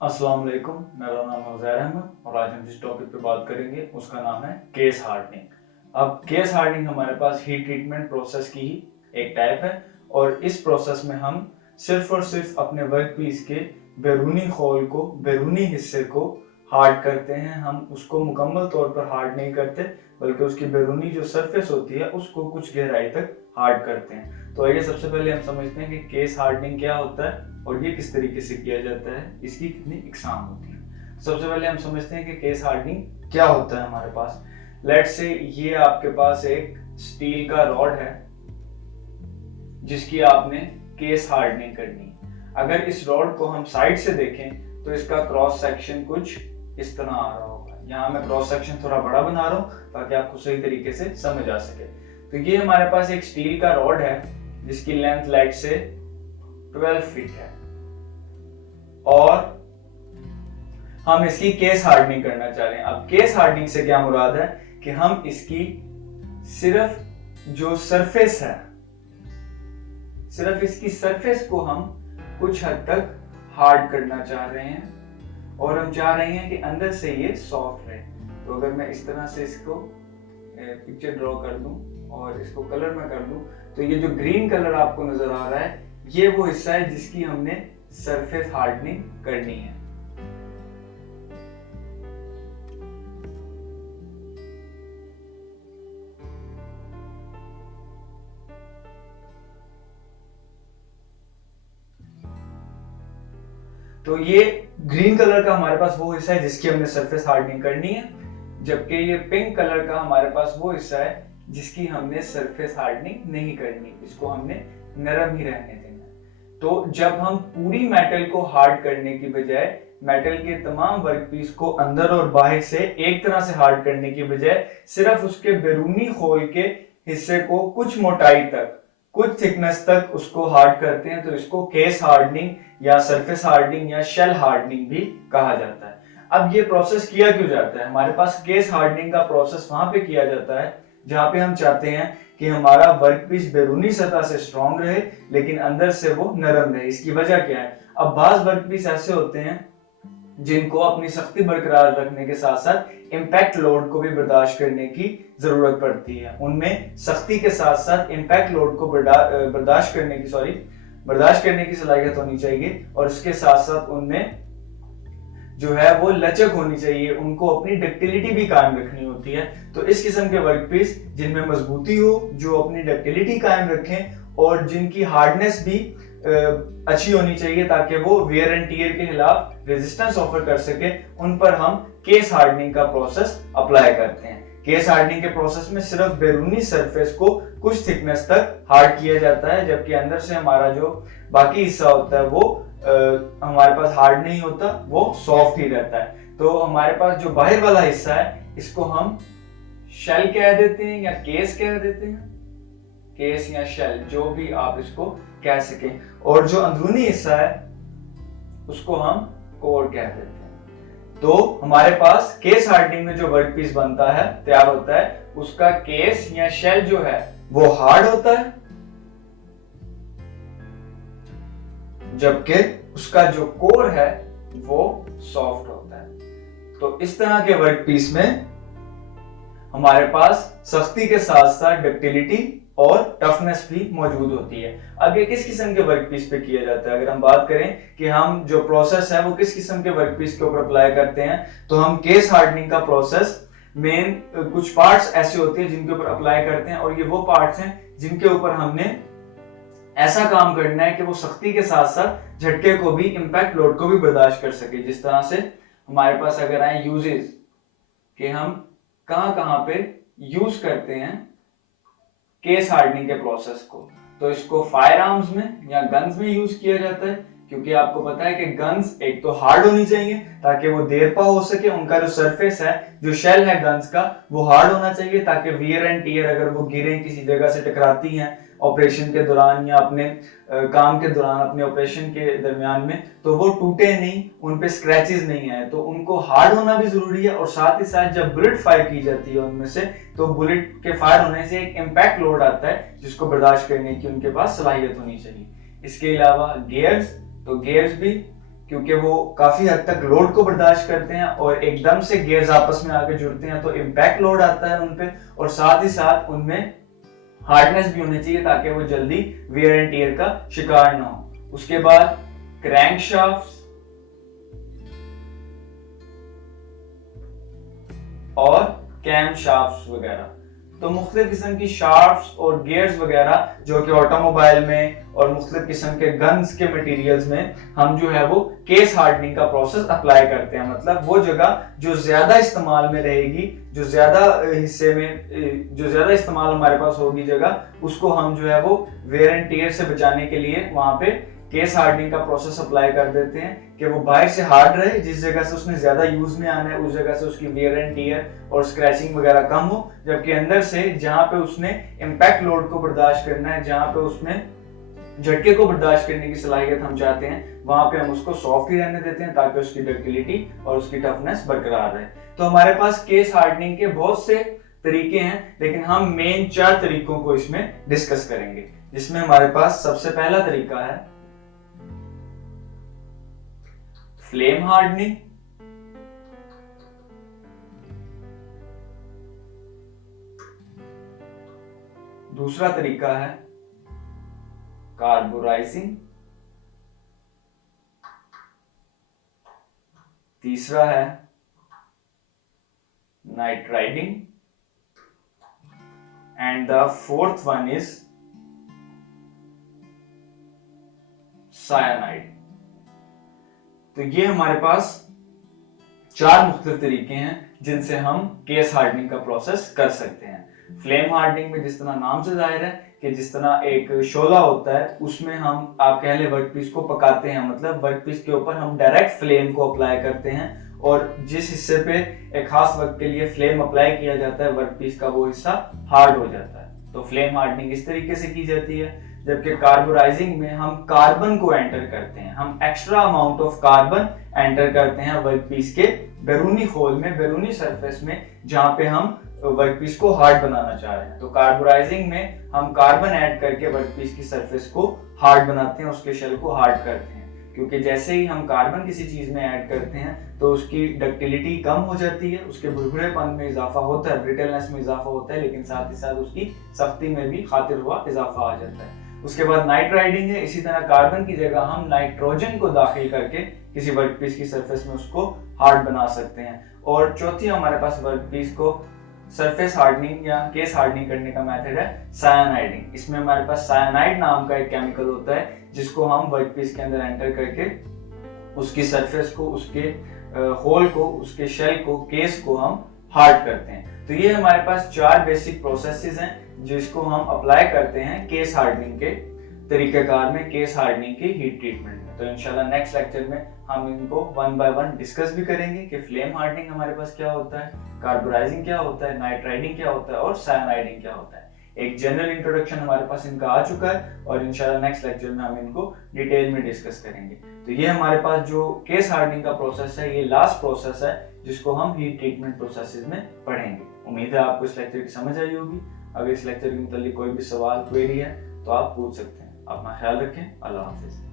अस्सलाम वालेकुम, मेरा नाम है उज़ैर अहमद और आज हम जिस टॉपिक पे बात करेंगे उसका नाम है केस हार्डनिंग। अब केस हार्डनिंग हमारे पास हीट ट्रीटमेंट प्रोसेस की ही एक टाइप है और इस प्रोसेस में हम सिर्फ और सिर्फ अपने वर्क पीस के बैरूनी खोल को, बैरूनी हिस्से को हार्ड करते हैं। हम उसको मुकम्मल तौर पर हार्ड नहीं करते बल्कि उसकी बैरूनी जो सरफेस होती है उसको कुछ गहराई तक हार्ड करते हैं। तो आइए सबसे पहले हम समझते हैं कि केस हार्डनिंग क्या होता है और ये किस तरीके से किया जाता है, इसकी कितनी इकसाम होती है। सबसे पहले हम समझते हैं कि केस हार्डनिंग क्या होता है। हमारे पास लेट्स से ये आपके पास एक स्टील का रॉड है जिसकी आपने केस हार्डनिंग करनी है। अगर इस रॉड को हम साइड से देखें तो इसका क्रॉस सेक्शन कुछ इस तरह आ रहा होगा। यहाँ मैं क्रॉस सेक्शन थोड़ा बड़ा बना रहा हूँ ताकि आपको सही तरीके से समझ आ सके। तो ये हमारे पास एक स्टील का रॉड है जिसकी लेंथ लाइट से 12 फीट है और हम इसकी केस हार्डनिंग करना चाह रहे हैं। अब केस हार्डनिंग से क्या मुराद है कि हम इसकी सिर्फ जो सरफेस है, सिर्फ इसकी सरफेस को हम कुछ हद तक हार्ड करना चाह रहे हैं और हम चाह रहे हैं कि अंदर से ये सॉफ्ट रहे। तो अगर मैं इस तरह से इसको पिक्चर ड्रॉ कर दूं और इसको कलर में कर दूं तो ये जो ग्रीन कलर आपको नजर आ रहा है ये वो हिस्सा है जिसकी हमने सरफेस हार्डनिंग करनी है। तो ये ग्रीन कलर का हमारे पास वो हिस्सा है जिसकी हमने सरफेस हार्डनिंग करनी है, जबकि ये पिंक कलर का हमारे पास वो हिस्सा है जिसकी हमने सरफेस हार्डनिंग नहीं करनी, इसको हमने नरम ही रहने देना है। तो जब हम पूरी मेटल को हार्ड करने की बजाय मेटल के तमाम वर्कपीस को अंदर और बाहर से एक तरह से हार्ड करने की बजाय सिर्फ उसके बैरूनी खोल के हिस्से को कुछ मोटाई तक, कुछ थिकनेस तक उसको हार्ड करते हैं तो इसको केस हार्डनिंग या सरफेस हार्डनिंग या शेल हार्डनिंग भी कहा जाता है। अब ये प्रोसेस किया क्यों जाता है? हमारे पास केस हार्डनिंग का प्रोसेस वहां पे किया जाता है जहां पे हम चाहते हैं कि हमारा वर्कपीस बैरूनी सतह से स्ट्रांग रहे लेकिन अंदर से वो नरम रहे। इसकी वजह क्या है? अब बाज वर्कपीस ऐसे होते हैं जिनको अपनी सख्ती बरकरार रखने के साथ साथ इम्पैक्ट लोड को भी बर्दाश्त करने की जरूरत पड़ती है। उनमें सख्ती के साथ साथ इम्पैक्ट लोड को बर्दाश्त करने की सलाहियत होनी चाहिए और उसके साथ साथ उनमें जो है वो लचक होनी चाहिए, उनको अपनी डक्टिलिटी भी कायम रखनी होती है। तो इस किस्म के वर्कपीस जिनमें मजबूती हो, जो अपनी डक्टिलिटी कायम रखें और जिनकी हार्डनेस भी अच्छी होनी चाहिए ताकि वो वेयर एंड टियर के खिलाफ रेजिस्टेंस ऑफर कर सके, उन पर हम केस हार्डनिंग का प्रोसेस अप्लाई करते हैं। केस हार्डनिंग के प्रोसेस में सिर्फ बैरूनी सरफेस को कुछ थिकनेस तक हार्ड किया जाता है जबकि अंदर से हमारा जो बाकी हिस्सा होता है वो हमारे पास हार्ड नहीं होता, वो सॉफ्ट ही रहता है। तो हमारे पास जो बाहर वाला हिस्सा है इसको हम शेल कह देते हैं या केस कह देते हैं, केस या शेल जो भी आप इसको कह सकें, और जो अंदरूनी हिस्सा है उसको हम कोर कह देते हैं। तो हमारे पास केस हार्डनिंग में जो वर्कपीस बनता है, तैयार होता है, उसका केस या शेल जो है वो हार्ड होता है जबकि उसका जो कोर है वो सॉफ्ट होता है। तो इस तरह के वर्कपीस में हमारे पास सख्ती के साथ साथ डक्टिलिटी और टफनेस भी मौजूद होती है। अब ये किस किस्म के वर्कपीस पे किया जाता है? अगर हम बात करें कि हम जो प्रोसेस है वो किस किस्म के वर्कपीस के ऊपर अप्लाई करते हैं तो हम केस हार्डनिंग का प्रोसेस मेन कुछ पार्ट्स ऐसे होते हैं जिनके ऊपर अप्लाई करते हैं और ये वो पार्ट्स हैं जिनके ऊपर हमने ऐसा काम करना है कि वो सख्ती के साथ साथ झटके को भी, इंपैक्ट लोड को भी बर्दाश्त कर सके। जिस तरह से हमारे पास अगर आए यूजेस कि हम कहां कहां पे यूज करते हैं केस हार्डनिंग के प्रोसेस को, तो इसको फायर आर्म्स में या गन्स में यूज किया जाता है क्योंकि आपको पता है कि गन्स एक तो हार्ड होनी चाहिए ताकि वो देरपा हो सके, उनका जो सरफेस है, जो शेल है गन्स का, वो हार्ड होना चाहिए ताकि वियर एंड टियर अगर वो गिरें, किसी जगह से टकराती हैं ऑपरेशन के दौरान या अपने काम के दौरान, अपने ऑपरेशन के दरमियान में, तो वो टूटे नहीं, उन पे स्क्रैचेस नहीं आए। तो उनको हार्ड होना भी जरूरी है और साथ ही साथ जब बुलेट फायर की जाती है उनमें से, तो बुलेट के फायर होने से एक इम्पैक्ट लोड आता है जिसको बर्दाश्त करने की उनके पास सलाहियत होनी चाहिए। इसके अलावा गियर्स, तो गियर्स भी क्योंकि वो काफी हद तक लोड को बर्दाश्त करते हैं और एकदम से गियर्स आपस में आके जुड़ते हैं तो इम्पैक्ट लोड आता है उनपे, और साथ ही साथ उनमें हार्डनेस भी होनी चाहिए ताकि वो जल्दी वेयर एंड टियर का शिकार ना हो। उसके बाद क्रैंक शाफ्ट और कैम शाफ्ट वगैरह। तो मुख्तलिफ किस्म की शाफ्ट्स और गियर्स वगैरह जो कि ऑटोमोबाइल में और मुख्तलिफ किस्म के गन्स के मटेरियल्स में हम जो है वो केस हार्डनिंग का प्रोसेस अप्लाई करते हैं। मतलब वो जगह जो ज्यादा इस्तेमाल में रहेगी, जो ज्यादा हिस्से में जो ज्यादा इस्तेमाल हमारे पास होगी जगह, उसको हम जो है वो वेयर एंड टियर से बचाने के लिए वहां पे केस हार्डनिंग का प्रोसेस अप्लाई कर देते हैं कि वो बाहर से हार्ड रहे, जिस जगह से उसने ज्यादा यूज में आना है उस जगह से उसकी वेयर एंड टियर और स्क्रैचिंग वगैरह कम हो, जबकि अंदर से जहां पे उसने इम्पैक्ट लोड को बर्दाश्त करना है, जहां पे उसमें झटके को बर्दाश्त करने की सलाहियत हम चाहते हैं, वहां पे हम उसको सॉफ्ट ही रहने देते हैं ताकि उसकी डक्टिलिटी और उसकी टफनेस बरकरार रहे। तो हमारे पास केस हार्डनिंग के बहुत से तरीके हैं, लेकिन हम मेन 4 तरीकों को इसमें डिस्कस करेंगे, जिसमें हमारे पास सबसे पहला तरीका है फ्लेम हार्डनिंग, दूसरा तरीका है कार्बोराइजिंग, तीसरा है nitriding, and the fourth one is cyanide. तो ये हमारे पास 4 मुख्तलिफ तरीके हैं जिनसे हम केस हार्डनिंग का प्रोसेस कर सकते हैं। फ्लेम हार्डनिंग में जिस तरह नाम से जाहिर है कि जिस तरह एक शोला होता है उसमें हम आप कह ले वर्कपीस को पकाते हैं, मतलब वर्कपीस के ऊपर हम डायरेक्ट फ्लेम को अप्लाई करते हैं और जिस हिस्से पे एक खास वक्त के लिए फ्लेम अप्लाई किया जाता है वर्कपीस का वो हिस्सा हार्ड हो जाता है। तो फ्लेम हार्डनिंग इस तरीके से की जाती है। जबकि कार्बोराइजिंग में हम कार्बन को एंटर करते हैं, हम extra amount of carbon enter करते हैं वर्कपीस के बैरूनी खोल में, बैरूनी सरफेस में, जहां पे हम वर्कपीस को हार्ड बनाना चाह रहे हैं। तो कार्बोराइजिंग में हम कार्बन ऐड करके वर्कपीस की सरफेस को हार्ड बनाते हैं, उसके शेल को हार्ड करते हैं, क्योंकि जैसे ही हम कार्बन किसी चीज में ऐड करते हैं तो उसकी डक्टिलिटी कम हो जाती है, उसके भुरभुरेपन में इजाफा होता है, ब्रिटलनेस में इजाफा होता है, लेकिन साथ ही साथ उसकी सख्ती में भी खातिर हुआ इजाफा आ जाता है। उसके बाद नाइट्राइडिंग है, इसी तरह कार्बन की जगह हम नाइट्रोजन को दाखिल करके किसी वर्कपीस की सरफेस में उसको हार्ड बना सकते हैं। और चौथी हमारे पास वर्कपीस को सरफेस हार्डनिंग या केस हार्डनिंग करने का मेथड है सायानाइडिंग। इसमें हमारे पास सायानाइड नाम का एक केमिकल होता है जिसको हम वर्कपीस के अंदर एंटर करके उसकी सरफेस को, उसके होल को, उसके शेल को, केस को हम हार्ड करते हैं। तो ये हमारे पास 4 बेसिक प्रोसेसेस हैं जिसको हम अप्लाई करते हैं केस हार्डनिंग के तरीकेकार में, केस हार्डनिंग की हीट ट्रीटमेंट में। तो इंशाल्लाह नेक्स्ट लेक्चर में हम इनको 1 बाय 1 डिस्कस भी करेंगे कि फ्लेम हार्डनिंग हमारे पास क्या होता है, कार्बोराइजिंग क्या होता है, नाइट्राइडिंग क्या होता है और सायानाइडिंग क्या होता है। एक जनरल इंट्रोडक्शन हमारे पास इनका आ चुका है और इंशाल्लाह नेक्स्ट लेक्चर में हम इनको डिटेल में डिस्कस करेंगे। तो ये हमारे पास जो केस हार्डनिंग का प्रोसेस है, ये लास्ट प्रोसेस है जिसको हम हीट ट्रीटमेंट प्रोसेसेस में पढ़ेंगे। उम्मीद है आपको इस लेक्चर की समझ आई होगी। अगर इस लेक्चर के मुतालिक कोई भी सवाल, क्वेरी है तो आप पूछ सकते हैं। अपना ख्याल रखें। अल्लाह हाफिज।